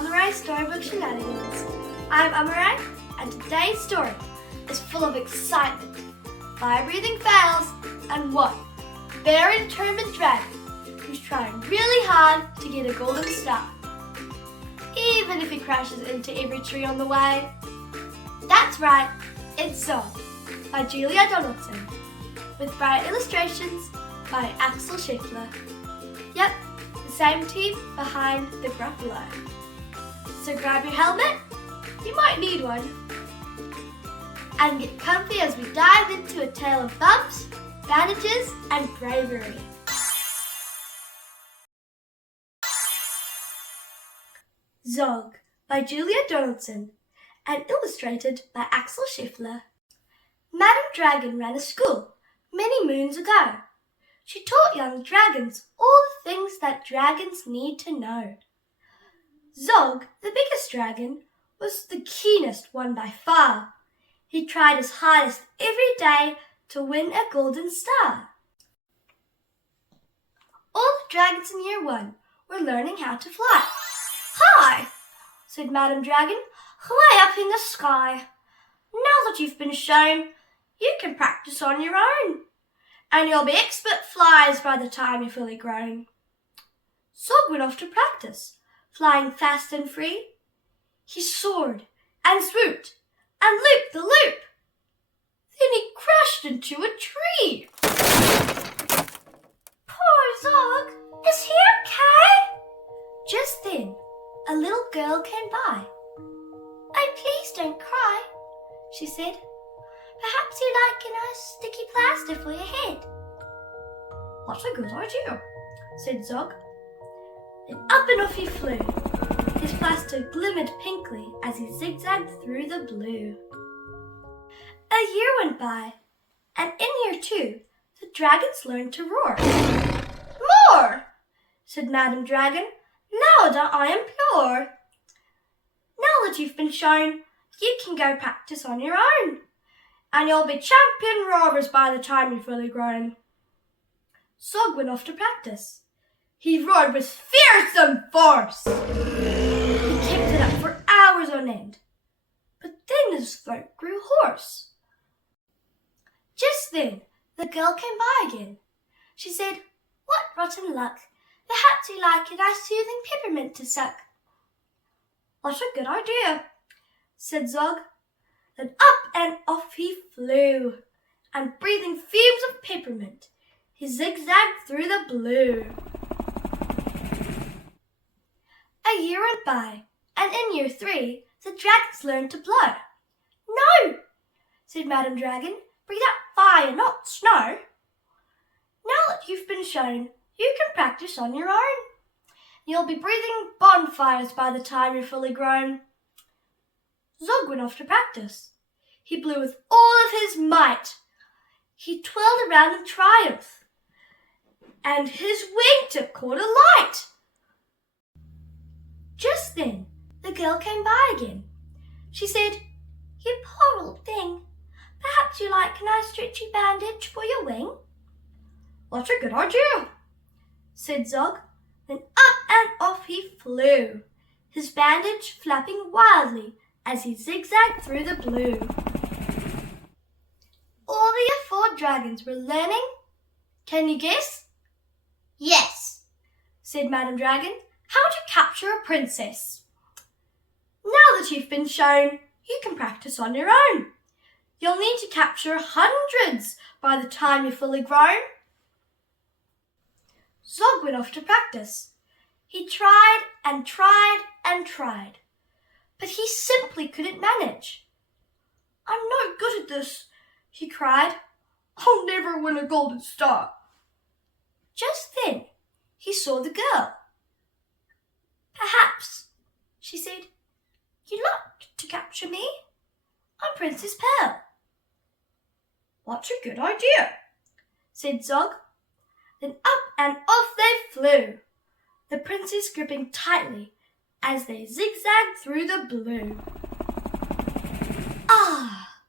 Amoré Storybook Shenanigans. I'm Amoré, and today's story is full of excitement, fire-breathing fails, and one very determined dragon who's trying really hard to get a golden star, even if he crashes into every tree on the way. That's right, it's Zog by Julia Donaldson, with bright illustrations by Axel Scheffler. Yep, the same team behind the Gruffalo. So grab your helmet, you might need one, and get comfy as we dive into a tale of bumps, bandages, and bravery. Zog by Julia Donaldson and illustrated by Axel Scheffler. Madam Dragon ran a school many moons ago. She taught young dragons all the things that dragons need to know. Zog, the biggest dragon, was the keenest one by far. He tried his hardest every day to win a golden star. All the dragons in year 1 were learning how to fly. "Hi," said Madam Dragon, "way up in the sky. Now that you've been shown, you can practice on your own, and you'll be expert flyers by the time you're fully grown." Zog went off to practice, flying fast and free. He soared and swooped and looped the loop. Then he crashed into a tree. "Poor Zog, is he okay?" Just then, a little girl came by. "Oh, please don't cry," she said. "Perhaps you'd like a nice sticky plaster for your head." "That's a good idea," said Zog. Then up and off he flew. His plaster glimmered pinkly as he zigzagged through the blue. A year went by, and in year 2, the dragons learned to roar. "More," said Madam Dragon. "Louder, I implore. Now that you've been shown, you can go practice on your own, and you'll be champion roarers by the time you're fully grown." Zog went off to practice. He roared with fearsome force. He kept it up for hours on end, but then his throat grew hoarse. Just then, the girl came by again. She said, "What rotten luck. Perhaps you like a nice soothing peppermint to suck." "That's a good idea," said Zog. Then up and off he flew, and breathing fumes of peppermint, he zigzagged through the blue. A year went by, and in year 3, the dragons learned to blow. "No," said Madam Dragon, "breathe out fire, not snow. Now that you've been shown, you can practice on your own. You'll be breathing bonfires by the time you're fully grown." Zog went off to practice. He blew with all of his might. He twirled around in triumph, and his wingtip caught alight. Just then, the girl came by again. She said, "You poor old thing, perhaps you like a nice stretchy bandage for your wing?" "That's a good idea," said Zog. Then up and off he flew, his bandage flapping wildly as he zigzagged through the blue. All the year 4 dragons were learning. Can you guess? "Yes," said Madam Dragon, "how to capture a princess. Now that you've been shown, you can practice on your own. You'll need to capture hundreds by the time you're fully grown." Zog went off to practice. He tried and tried and tried, but he simply couldn't manage. "I'm no good at this," he cried. "I'll never win a golden star." Just then, he saw the girl. "Perhaps," she said, "you'd like to capture me? I'm Princess Pearl." "That's a good idea," said Zog. Then up and off they flew, the princess gripping tightly as they zigzagged through the blue. "Ah,"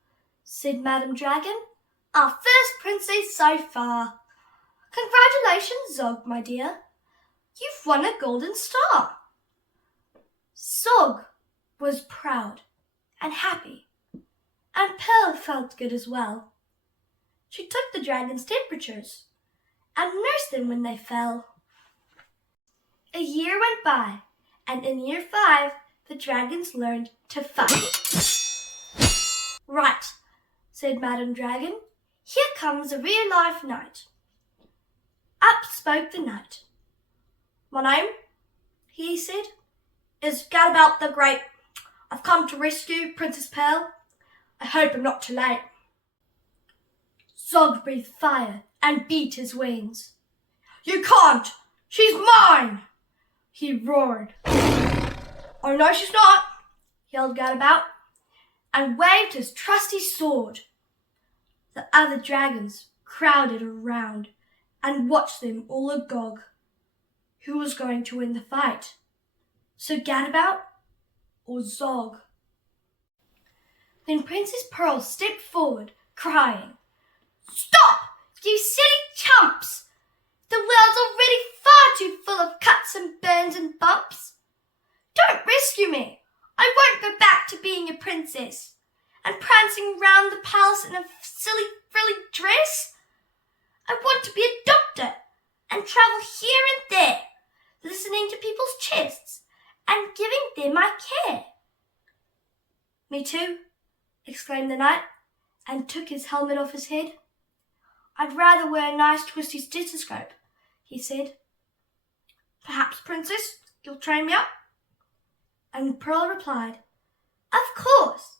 said Madam Dragon, "our first princess so far. Congratulations, Zog, my dear. You've won a golden star." Zog was proud and happy, and Pearl felt good as well. She took the dragon's temperatures and nursed them when they fell. A year went by, and in year 5, the dragons learned to fight. Right, said Madam Dragon, here comes a real-life knight. Up spoke the knight. My name, he said, is Gadabout the Great. I've come to rescue Princess Pearl. I hope I'm not too late. Zog breathed fire and beat his wings. You can't! She's mine! He roared. Oh no, she's not! Yelled Gadabout, and waved his trusty sword. The other dragons crowded around and watched them all agog. Who was going to win the fight? Sir Gadabout or Zog? Then Princess Pearl stepped forward, crying, Stop, you silly chumps! The world's already far too full of cuts and burns and bumps. Don't rescue me. I won't go back to being a princess and prancing round the palace in a silly, frilly dress. I want to be a doctor and travel here and there, listening to people's chests and giving them my care. Me too, exclaimed the knight, and took his helmet off his head. I'd rather wear a nice twisty stethoscope, he said. Perhaps, Princess, you'll train me up? And Pearl replied, Of course,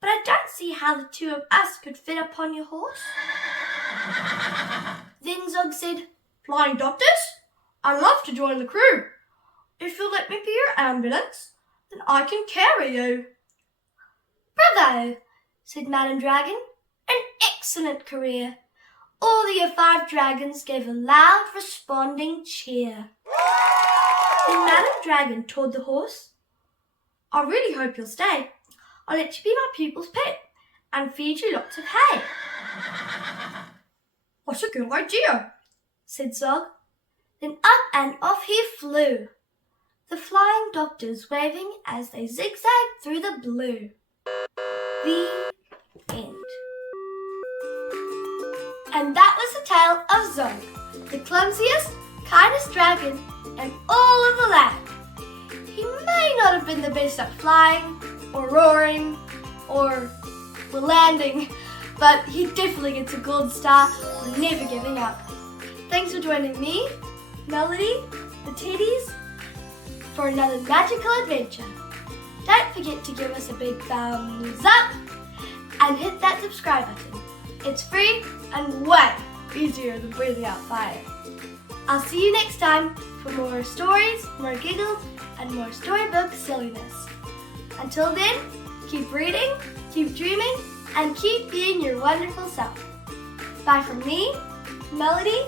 but I don't see how the two of us could fit upon your horse. Then Zog said, Flying doctors? I'd love to join the crew. If you'll let me be your ambulance, then I can carry you. Bravo, said Madam Dragon. An excellent career. All the Year 5 dragons gave a loud responding cheer. Then Madam Dragon told the horse, I really hope you'll stay. I'll let you be my pupil's pet and feed you lots of hay. What a good idea, said Zog. Then up and off he flew, the flying doctors waving as they zigzagged through the blue. The end. And that was the tale of Zog, the clumsiest, kindest dragon in all of the land. He may not have been the best at flying, or roaring, or landing, but he definitely gets a gold star for never giving up. Thanks for joining me, Melody, the Teddies, for another magical adventure. Don't forget to give us a big thumbs up and hit that subscribe button. It's free and way easier than breathing out fire. I'll see you next time for more stories, more giggles, and more storybook silliness. Until then, keep reading, keep dreaming, and keep being your wonderful self. Bye from me, Melody,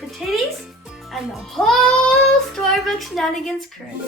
the Teddies, and the whole Storybook Shenanigans crew.